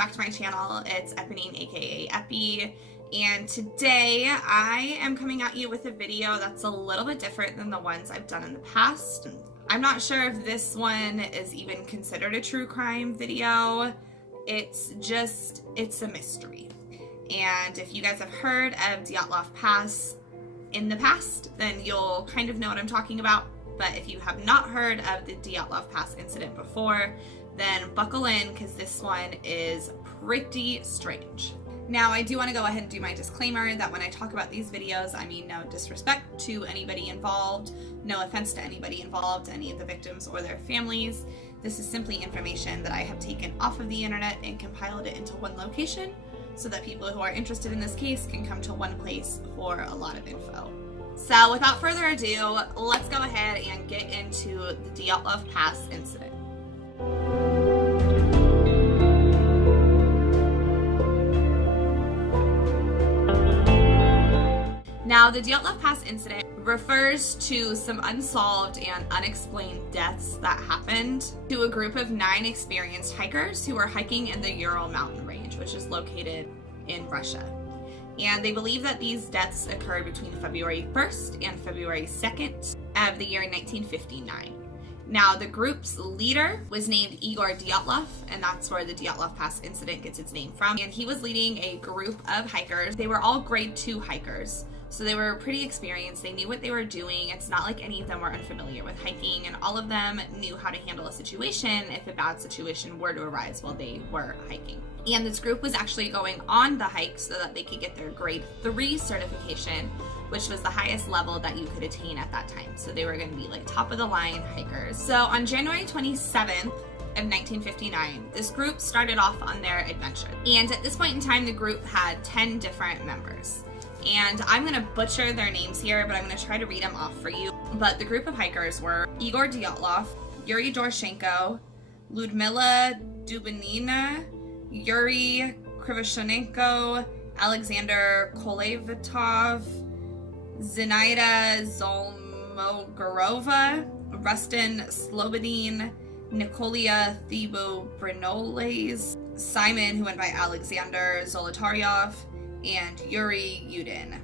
back to my channel. It's Epinine, aka Epi, and today I am coming at you with a video that's a little bit different than the ones I've done in the past. I'm not sure if this one is even considered a true crime video. It's a mystery. And if you guys have heard of Dyatlov Pass in the past, then you'll kind of know what I'm talking about. But if you have not heard of the Dyatlov Pass incident before, then buckle in, because this one is pretty strange. Now, I do want to go ahead and do my disclaimer that when I talk about these videos, I mean no disrespect to anybody involved, no offense to anybody involved, any of the victims or their families. This is simply information that I have taken off of the internet and compiled it into one location so that people who are interested in this case can come to one place for a lot of info. So without further ado, let's go ahead and get into the Dyatlov Pass incident. Now, the Dyatlov Pass incident refers to some unsolved and unexplained deaths that happened to a group of 9 experienced hikers who were hiking in the Ural mountain range, which is located in Russia. And they believe that these deaths occurred between February 1st and February 2nd of the year 1959. Now, the group's leader was named Igor Dyatlov, and that's where the Dyatlov Pass incident gets its name from. And he was leading a group of hikers. They were all grade 2 hikers. So they were pretty experienced, they knew what they were doing. It's not like any of them were unfamiliar with hiking, and all of them knew how to handle a situation if a bad situation were to arise while they were hiking. And this group was actually going on the hike so that they could get their grade 3 certification, which was the highest level that you could attain at that time. So they were going to be like top of the line hikers. So on January 27th of 1959, this group started off on their adventure. And at this point in time, the group had 10 different members. And I'm going to butcher their names here, but I'm going to try to read them off for you. But the group of hikers were Igor Dyatlov, Yuri Dorshenko, Ludmila Dubinina, Yuri Krivoshenko, Alexander Kolevatov, Zinaida Zolmogorova, Rustin Slobodin, Nikolia Thibo-Brinoles, Simon, who went by Alexander Zolotaryov, and Yuri Yudin.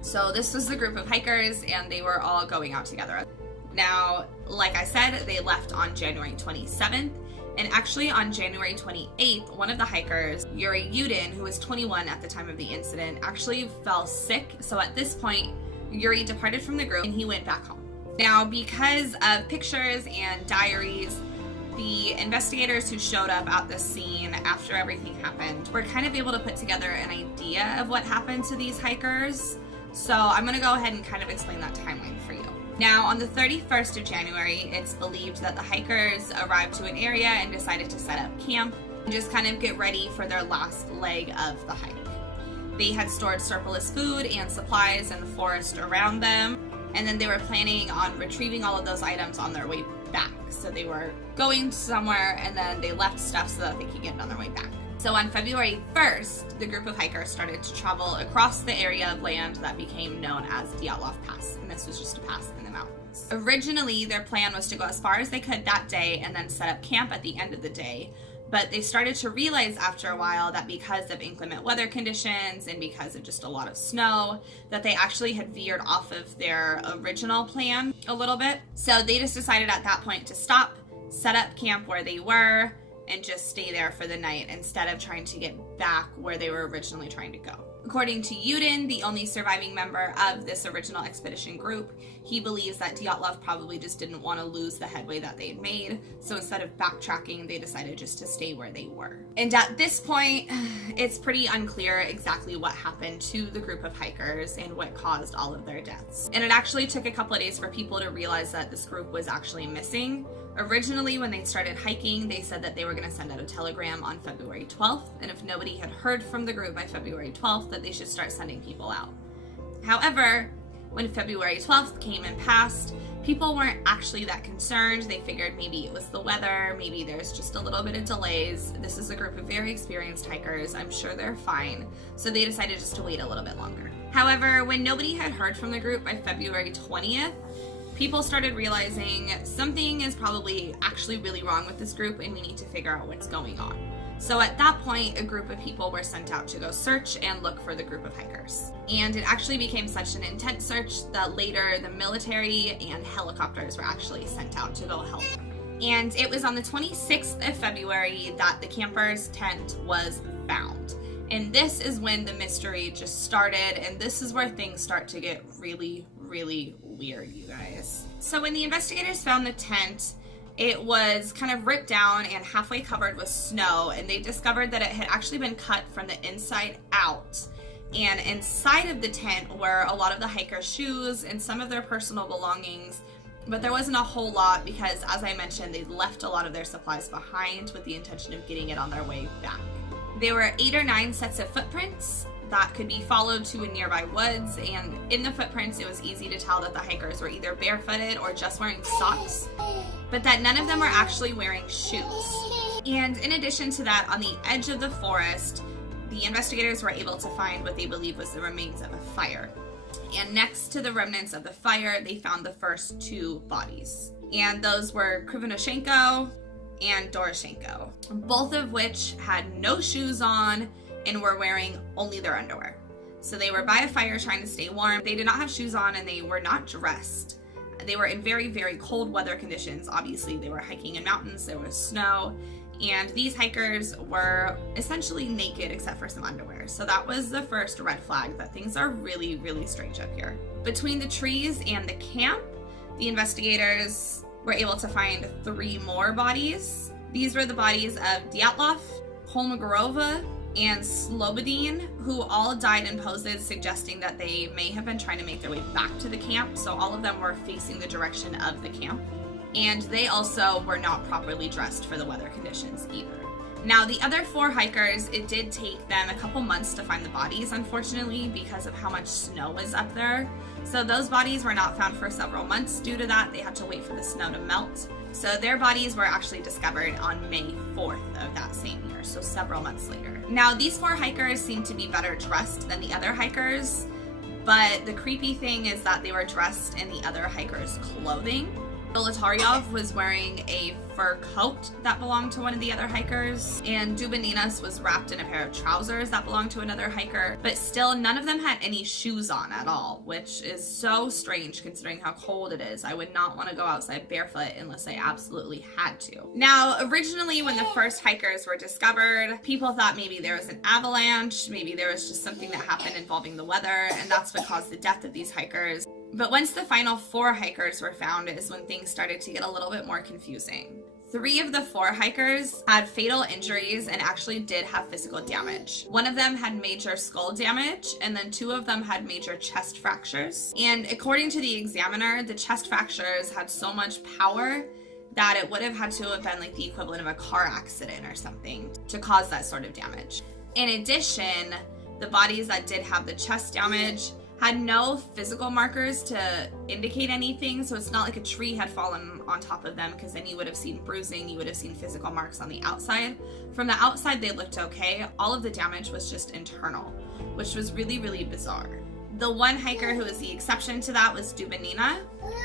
So this was the group of hikers, and they were all going out together. Now, like I said, they left on January 27th, and actually on January 28th, one of the hikers, Yuri Yudin, who was 21 at the time of the incident, actually fell sick. So at this point, Yuri departed from the group and he went back home. Now, because of pictures and diaries, the investigators who showed up at the scene after everything happened were kind of able to put together an idea of what happened to these hikers. So I'm going to go ahead and kind of explain that timeline for you. Now, on the 31st of January, it's believed that the hikers arrived to an area and decided to set up camp and just kind of get ready for their last leg of the hike. They had stored surplus food and supplies in the forest around them, and then they were planning on retrieving all of those items on their way back. So they were going somewhere and then they left stuff so that they could get it on their way back. So on February 1st, the group of hikers started to travel across the area of land that became known as Dyatlov Pass, and this was just a pass in the mountains. Originally, their plan was to go as far as they could that day and then set up camp at the end of the day. But they started to realize after a while that because of inclement weather conditions and because of just a lot of snow, that they actually had veered off of their original plan a little bit. So they just decided at that point to stop, set up camp where they were, and just stay there for the night instead of trying to get back where they were originally trying to go. According to Yudin, the only surviving member of this original expedition group, he believes that Dyatlov probably just didn't want to lose the headway that they had made, so instead of backtracking, they decided just to stay where they were. And at this point, it's pretty unclear exactly what happened to the group of hikers and what caused all of their deaths. And it actually took a couple of days for people to realize that this group was actually missing. Originally, when they started hiking, they said that they were going to send out a telegram on February 12th, and if nobody had heard from the group by February 12th, that they should start sending people out. However, when February 12th came and passed, people weren't actually that concerned. They figured maybe it was the weather, maybe there's just a little bit of delays. This is a group of very experienced hikers. I'm sure they're fine. So they decided just to wait a little bit longer. However, when nobody had heard from the group by February 20th, people started realizing something is probably actually really wrong with this group and we need to figure out what's going on. So at that point, a group of people were sent out to go search and look for the group of hikers. And it actually became such an intense search that later the military and helicopters were actually sent out to go help. And it was on the 26th of February that the campers' tent was found. And this is when the mystery just started, and this is where things start to get really, really weird, you guys. So when the investigators found the tent, it was kind of ripped down and halfway covered with snow, and they discovered that it had actually been cut from the inside out. And inside of the tent were a lot of the hikers' shoes and some of their personal belongings, but there wasn't a whole lot because, as I mentioned, they left a lot of their supplies behind with the intention of getting it on their way back. There were 8 or 9 sets of footprints that could be followed to a nearby woods, and in the footprints it was easy to tell that the hikers were either barefooted or just wearing socks, but that none of them were actually wearing shoes. And in addition to that, on the edge of the forest, the investigators were able to find what they believed was the remains of a fire. And next to the remnants of the fire, they found the first 2 bodies. And those were Krivonoshenko and Doroshenko, both of which had no shoes on and were wearing only their underwear. So they were by a fire trying to stay warm. They did not have shoes on and they were not dressed. They were in very, very cold weather conditions. Obviously, they were hiking in mountains, there was snow, and these hikers were essentially naked except for some underwear. So that was the first red flag that things are really, really strange up here. Between the trees and the camp, the investigators were able to find 3 more bodies. These were the bodies of Dyatlov, Kolmogorova, and Slobodin, who all died in poses suggesting that they may have been trying to make their way back to the camp. So all of them were facing the direction of the camp. And they also were not properly dressed for the weather conditions either. Now, the other 4 hikers, it did take them a couple months to find the bodies, unfortunately, because of how much snow was up there. So those bodies were not found for several months. Due to that, they had to wait for the snow to melt. So their bodies were actually discovered on May 4th of that same year, so several months later. Now, these 4 hikers seemed to be better dressed than the other hikers, but the creepy thing is that they were dressed in the other hikers' clothing. Zolotaryov was wearing a fur coat that belonged to one of the other hikers, and Dubaninas was wrapped in a pair of trousers that belonged to another hiker, but still none of them had any shoes on at all, which is so strange considering how cold it is. I would not want to go outside barefoot unless I absolutely had to. Now, originally when the first hikers were discovered, people thought maybe there was an avalanche, maybe there was just something that happened involving the weather, and that's what caused the death of these hikers. But once the final 4 hikers were found is when things started to get a little bit more confusing. 3 of the 4 hikers had fatal injuries and actually did have physical damage. One of them had major skull damage, and then 2 of them had major chest fractures. And according to the examiner, the chest fractures had so much power that it would have had to have been like the equivalent of a car accident or something to cause that sort of damage. In addition, the bodies that did have the chest damage had no physical markers to indicate anything, so it's not like a tree had fallen on top of them, because then you would have seen bruising, you would have seen physical marks on the outside. From the outside, they looked okay. All of the damage was just internal, which was really, really bizarre. The one hiker who was the exception to that was Dubanina.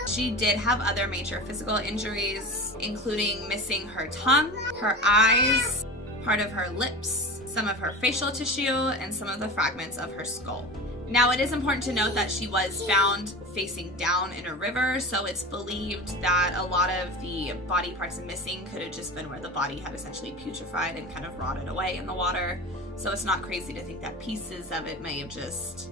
She did have other major physical injuries, including missing her tongue, her eyes, part of her lips, some of her facial tissue, and some of the fragments of her skull. Now, it is important to note that she was found facing down in a river, so it's believed that a lot of the body parts missing could have just been where the body had essentially putrefied and kind of rotted away in the water. So it's not crazy to think that pieces of it may have just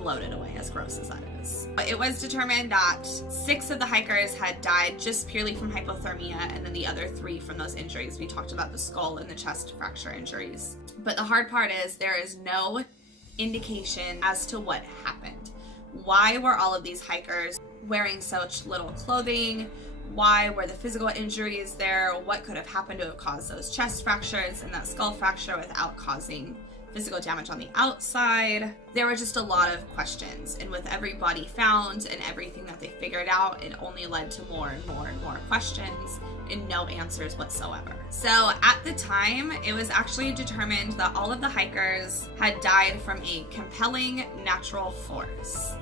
floated away, as gross as that is. But it was determined that 6 of the hikers had died just purely from hypothermia, and then the other 3 from those injuries. We talked about the skull and the chest fracture injuries. But the hard part is there is no indication as to what happened. Why were all of these hikers wearing such little clothing? Why were the physical injuries there? What could have happened to have caused those chest fractures and that skull fracture without causing physical damage on the outside? There were just a lot of questions, and with every body found and everything that they figured out, it only led to more and more and more questions and no answers whatsoever. So at the time, it was actually determined that all of the hikers had died from a compelling natural force.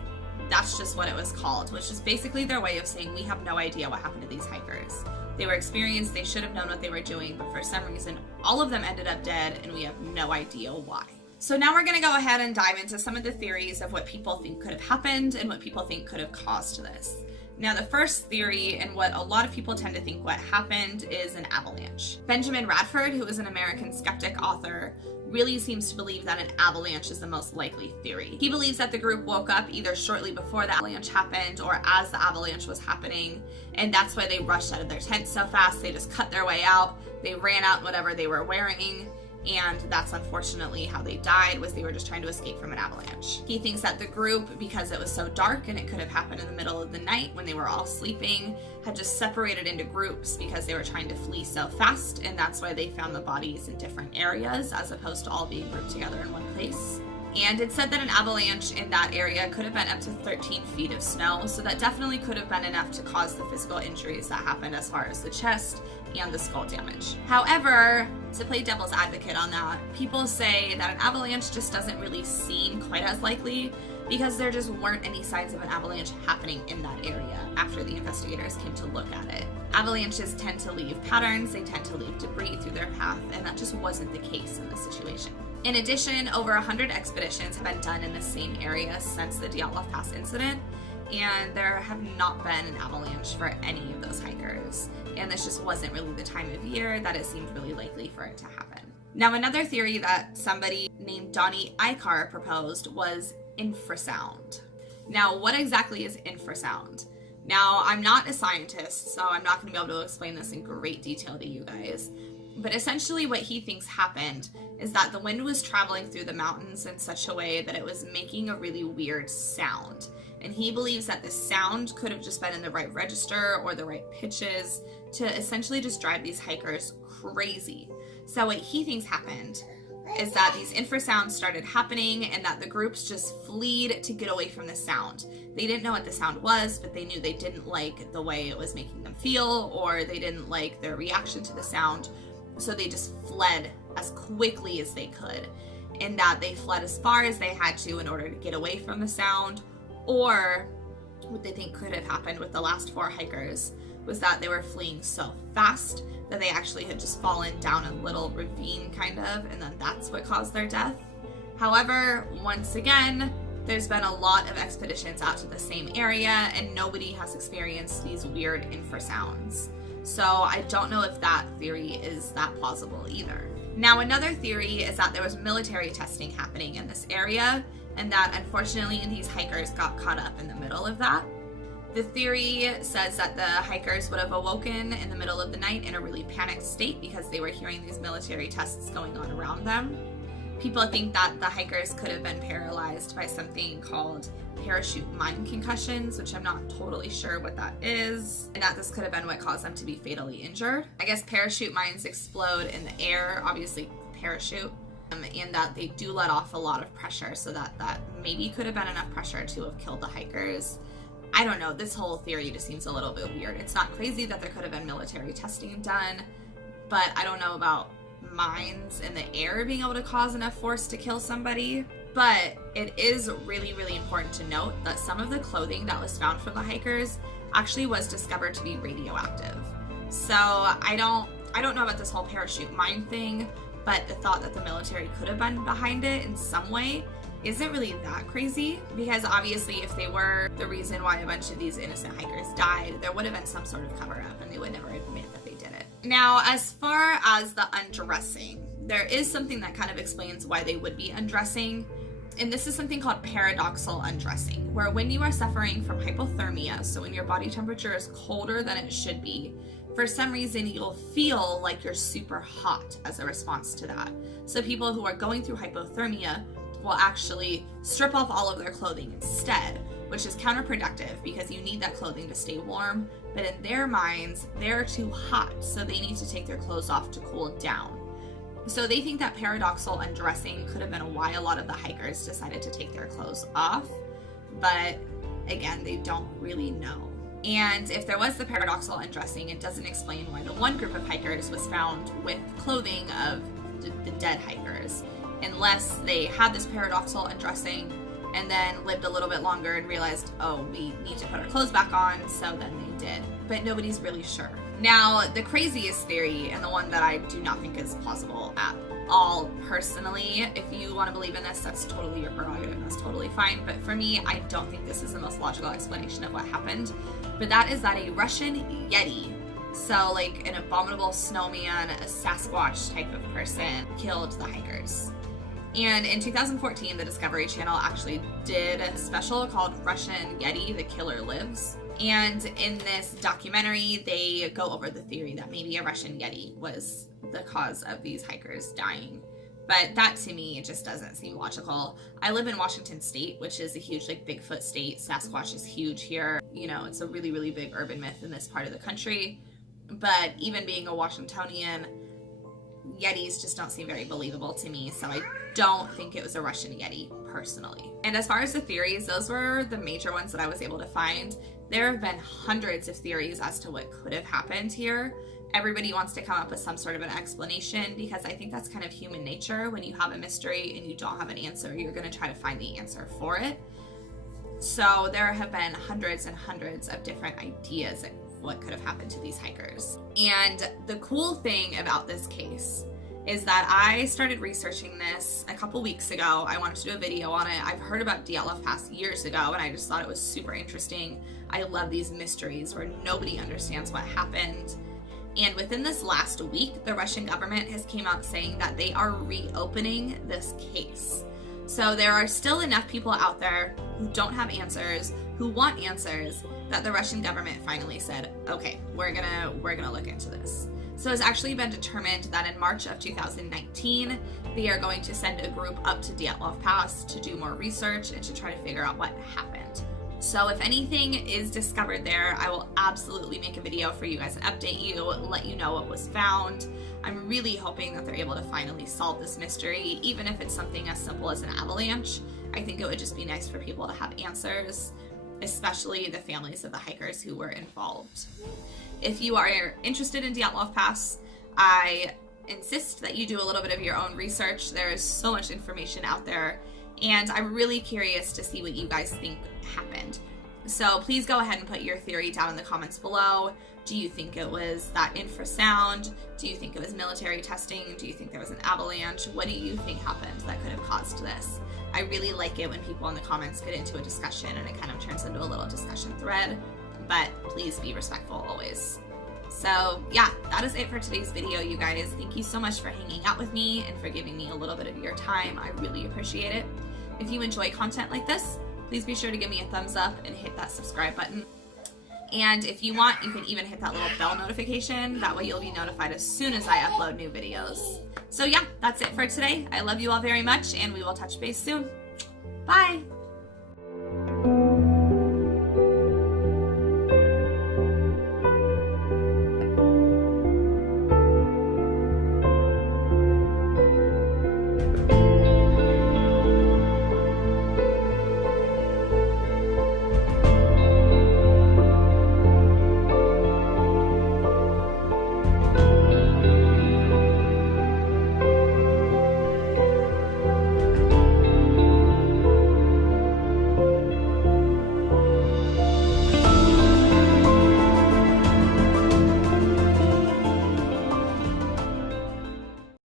that's just what it was called, which is basically their way of saying we have no idea what happened to these hikers. They were experienced, they should have known what they were doing, but for some reason, all of them ended up dead, and we have no idea why. So now we're going to go ahead and dive into some of the theories of what people think could have happened and what people think could have caused this. Now, the first theory, and what a lot of people tend to think what happened, is an avalanche. Benjamin Radford, who is an American skeptic author, really seems to believe that an avalanche is the most likely theory. He believes that the group woke up either shortly before the avalanche happened or as the avalanche was happening, and that's why they rushed out of their tent so fast. They just cut their way out. They ran out in whatever they were wearing, and that's unfortunately how they died, was they were just trying to escape from an avalanche. He thinks that the group, because it was so dark and it could have happened in the middle of the night when they were all sleeping, had just separated into groups because they were trying to flee so fast, and that's why they found the bodies in different areas as opposed to all being grouped together in one place. And it said that an avalanche in that area could have been up to 13 feet of snow, so that definitely could have been enough to cause the physical injuries that happened as far as the chest and the skull damage. However, to play devil's advocate on that, people say that an avalanche just doesn't really seem quite as likely because there just weren't any signs of an avalanche happening in that area after the investigators came to look at it. Avalanches tend to leave patterns, they tend to leave debris through their path, and that just wasn't the case in this situation. In addition, over 100 expeditions have been done in the same area since the Dyatlov Pass incident, and there have not been an avalanche for any of those hikers. And this just wasn't really the time of year that it seemed really likely for it to happen. Now, another theory that somebody named Donnie Icar proposed was infrasound. Now, what exactly is infrasound? Now, I'm not a scientist, so I'm not going to be able to explain this in great detail to you guys. But essentially what he thinks happened is that the wind was traveling through the mountains in such a way that it was making a really weird sound. And he believes that this sound could have just been in the right register or the right pitches to essentially just drive these hikers crazy. So what he thinks happened is that these infrasounds started happening and that the groups just fled to get away from the sound. They didn't know what the sound was, but they knew they didn't like the way it was making them feel, or they didn't like their reaction to the sound. So they just fled as quickly as they could, and that they fled as far as they had to in order to get away from the sound. Or what they think could have happened with the last 4 hikers was that they were fleeing so fast that they actually had just fallen down a little ravine kind of, and then that's what caused their death. However, once again, there's been a lot of expeditions out to the same area and nobody has experienced these weird infrasounds. So I don't know if that theory is that plausible either. Now, another theory is that there was military testing happening in this area, and that unfortunately these hikers got caught up in the middle of that. The theory says that the hikers would have awoken in the middle of the night in a really panicked state because they were hearing these military tests going on around them. People think that the hikers could have been paralyzed by something called parachute mine concussions, which I'm not totally sure what that is, and that this could have been what caused them to be fatally injured. I guess parachute mines explode in the air, obviously parachute, and that they do let off a lot of pressure, so that maybe could have been enough pressure to have killed the hikers. I don't know, this whole theory just seems a little bit weird. It's not crazy that there could have been military testing done, but I don't know about mines in the air being able to cause enough force to kill somebody. But it is really, really important to note that some of the clothing that was found from the hikers actually was discovered to be radioactive. So I don't know about this whole parachute mine thing, but the thought that the military could have been behind it in some way isn't really that crazy, because obviously if they were the reason why a bunch of these innocent hikers died, there would have been some sort of cover-up and they would never admit that they did it. Now, as far as the undressing, there is something that kind of explains why they would be undressing. And this is something called paradoxal undressing, where when you are suffering from hypothermia, so when your body temperature is colder than it should be, for some reason you'll feel like you're super hot as a response to that. So people who are going through hypothermia will actually strip off all of their clothing instead, which is counterproductive because you need that clothing to stay warm, but in their minds, they're too hot, so they need to take their clothes off to cool down. So they think that paradoxal undressing could have been why a lot of the hikers decided to take their clothes off, but again, they don't really know. And if there was the paradoxal undressing, it doesn't explain why the one group of hikers was found with clothing of the dead hikers, unless they had this paradoxal undressing and then lived a little bit longer and realized, oh, we need to put our clothes back on, so then they did. But nobody's really sure. Now, the craziest theory, and the one that I do not think is plausible at all personally, if you want to believe in this, that's totally your prerogative, that's totally fine, but for me, I don't think this is the most logical explanation of what happened, but that is that a Russian yeti, so like an abominable snowman, a Sasquatch type of person, killed the hikers. And in 2014, the Discovery Channel actually did a special called Russian Yeti, The Killer Lives. And in this documentary, they go over the theory that maybe a Russian Yeti was the cause of these hikers dying. But that to me, it just doesn't seem logical. I live in Washington State, which is a huge like Bigfoot state. Sasquatch is huge here. You know, it's a really, really big urban myth in this part of the country. But even being a Washingtonian, Yetis just don't seem very believable to me, so I don't think it was a Russian Yeti, personally. And as far as the theories, those were the major ones that I was able to find. There have been hundreds of theories as to what could have happened here. Everybody wants to come up with some sort of an explanation, because I think that's kind of human nature. When you have a mystery and you don't have an answer, you're going to try to find the answer for it. So there have been hundreds and hundreds of different ideas of what could have happened to these hikers. And the cool thing about this case is that I started researching this a couple weeks ago. I wanted to do a video on it. I've heard about Dyatlov Pass years ago, and I just thought it was super interesting. I love these mysteries where nobody understands what happened. And within this last week, the Russian government has came out saying that they are reopening this case. So there are still enough people out there who don't have answers, who want answers, that the Russian government finally said, okay, we're gonna look into this. So it's actually been determined that in March of 2019, they are going to send a group up to Dyatlov Pass to do more research and to try to figure out what happened. So if anything is discovered there, I will absolutely make a video for you guys and update you, let you know what was found. I'm really hoping that they're able to finally solve this mystery, even if it's something as simple as an avalanche. I think it would just be nice for people to have answers, especially the families of the hikers who were involved. If you are interested in Dyatlov Pass, I insist that you do a little bit of your own research. There is so much information out there, and I'm really curious to see what you guys think happened. So please go ahead and put your theory down in the comments below. Do you think it was that infrasound? Do you think it was military testing? Do you think there was an avalanche? What do you think happened that could have caused this? I really like it when people in the comments get into a discussion and it kind of turns into a little discussion thread, but please be respectful always. So yeah, that is it for today's video, you guys. Thank you so much for hanging out with me and for giving me a little bit of your time. I really appreciate it. If you enjoy content like this, please be sure to give me a thumbs up and hit that subscribe button. And if you want, you can even hit that little bell notification. That way you'll be notified as soon as I upload new videos. So yeah, that's it for today. I love you all very much, and we will touch base soon. Bye!